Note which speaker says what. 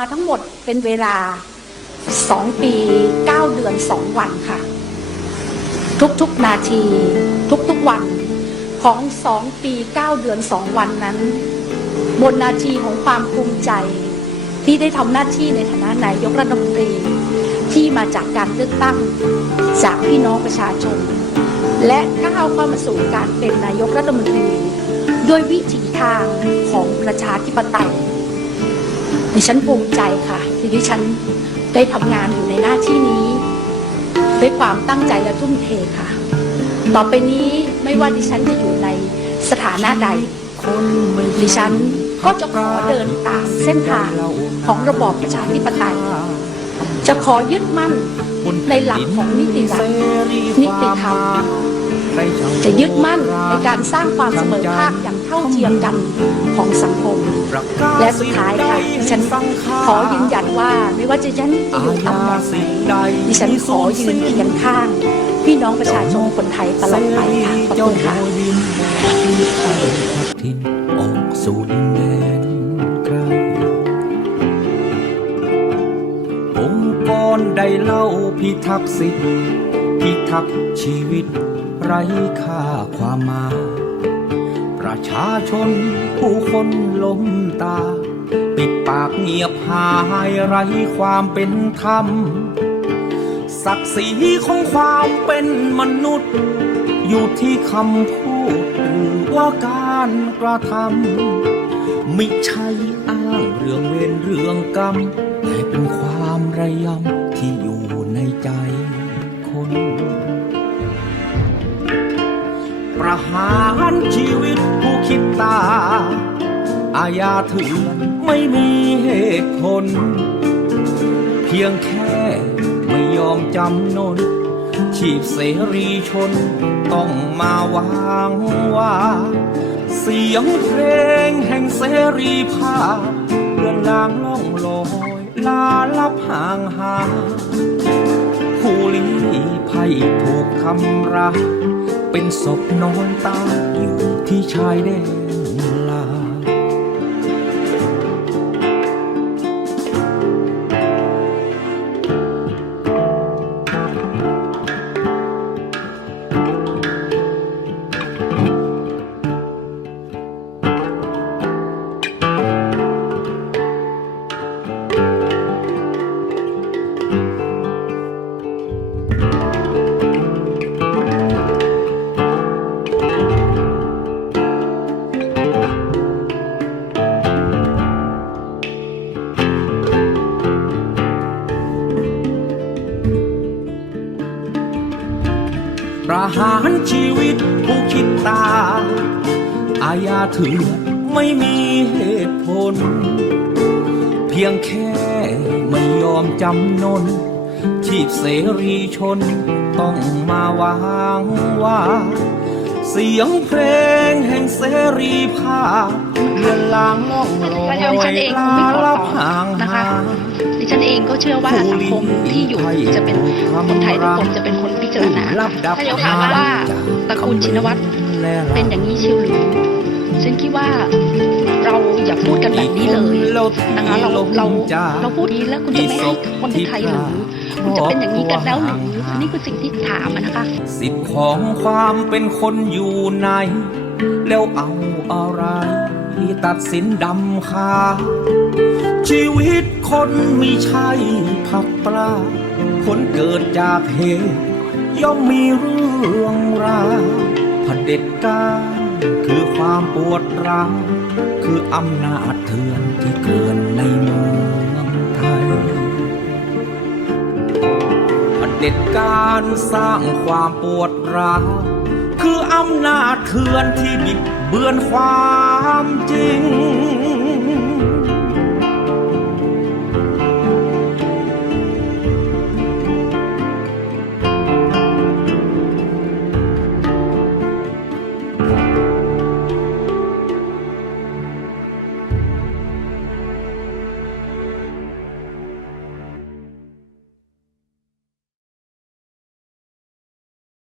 Speaker 1: าทั้งหมดเป็นเวลา 2 ปี 9 เดือน 2 วันค่ะ ทุกๆนาที ทุกๆวันของ 2 ปี 9 เดือน 2 วันนั้น บนนาทีของความภูมิใจที่ได้ทำหน้าที่ในฐานะนายกรัฐมนตรี ที่มาจากการเลือกตั้งจากพี่น้องประชาชน และก้าวเข้ามาสู่การเป็นนายกรัฐมนตรี ด้วยวิถีทางของประชาธิปไตย ดิฉันภูมิใจค่ะที่ดิฉันได้ทำงานอยู่ในหน้าที่นี้ ด้วยความตั้งใจและทุ่มเทค่ะ ต่อไปนี้ไม่ว่าดิฉันจะอยู่ในสถานะใดดิฉันก็จะขอเดินตามเส้นทางของระบอบประชาธิปไตย จะขอยึดมั่นในหลักของนิติรัฐนิติธรรม จะยึดมั่นในการสร้างความเสมอภาคอย่างเท่าเทียมกันของสังคม และสุดท้ายค่ะดิฉันขอยืนยันว่าไม่ว่าจะฉันอยู่ตำแหน่งไหนดิฉันขอยืนเคียงข้าง พี่น้องประชาชนคนไทยตลอดไปค่ะขอบคุณค่ะ
Speaker 2: ทินออกสู่ดินแดนไกลองค์กรได้เล่าพิทักษ์สิทธิพิทักษ์ชีวิต ไร้ค่าความมา ประชาชนผู้คนล้มตา ปิดปากเงียบหายไร้ความเป็นธรรม ศักดิ์ศรีของความเป็นมนุษย์ อยู่ที่คำพูดหรือว่าการกระทำไม่ใช่อ้างเรื่องเวรเรื่องกรรม แต่เป็นความระยำ อาญาเถื่อนไม่มีเหตุผล เพียงแค่ไม่ยอมจำนน ชีพเสรีชน ต้องมาวางว่า เสียงเพลงแห่งเสรีภาพเลื่อนลางล่องลอยลาลับห่างหาผู้ลี้ภัยถูกทำร้ายเป็นศพนอนตายอยู่ที่ชายแดน ประหารชีวิตผู้คิดตา อาญาเถื่อนไม่มีเหตุผล เพียงแค่ไม่ยอมจำนนชีพเสรีชนต้องมาวางว่า เสียงเพลงแห่งเสรีภาพ เลือนลางล่องลอย
Speaker 3: ดิฉันเองคงไม่ขอตอบนะคะดิฉันเองก็เชื่อว่าสังคมที่อยู่จะเป็นคนไทยทุกคนจะเป็นคนพิจารณาถ้าเดี๋ยวถามว่าตระกูลชินวัตรเป็นอย่างนี้เชียวหรือฉันคิดว่าเราอย่าพูดกันแบบนี้เลยนะคะเราเราเราพูดนี้แล้วคุณจะไม่ให้คนไทยหรือคุณจะเป็นอย่างนี้กันแล้วหรือนนี้คือสิ่งที่ถามนะคะ
Speaker 2: สิทธิ์ของความเป็นคนอยู่ในแล้วเอาอะไร ตัดสินดำคา ชีวิตคนไม่ใช่ผักปลาผลเกิดจากเหตุย่อมมีเรื่องราวเผด็จการคือความปวดร้าวคืออำนาจเถื่อนที่เกินในเมืองไทยเผด็จการสร้างความปวดร้าวคือ อำนาจเถื่อนที่บิดเบือนความจริง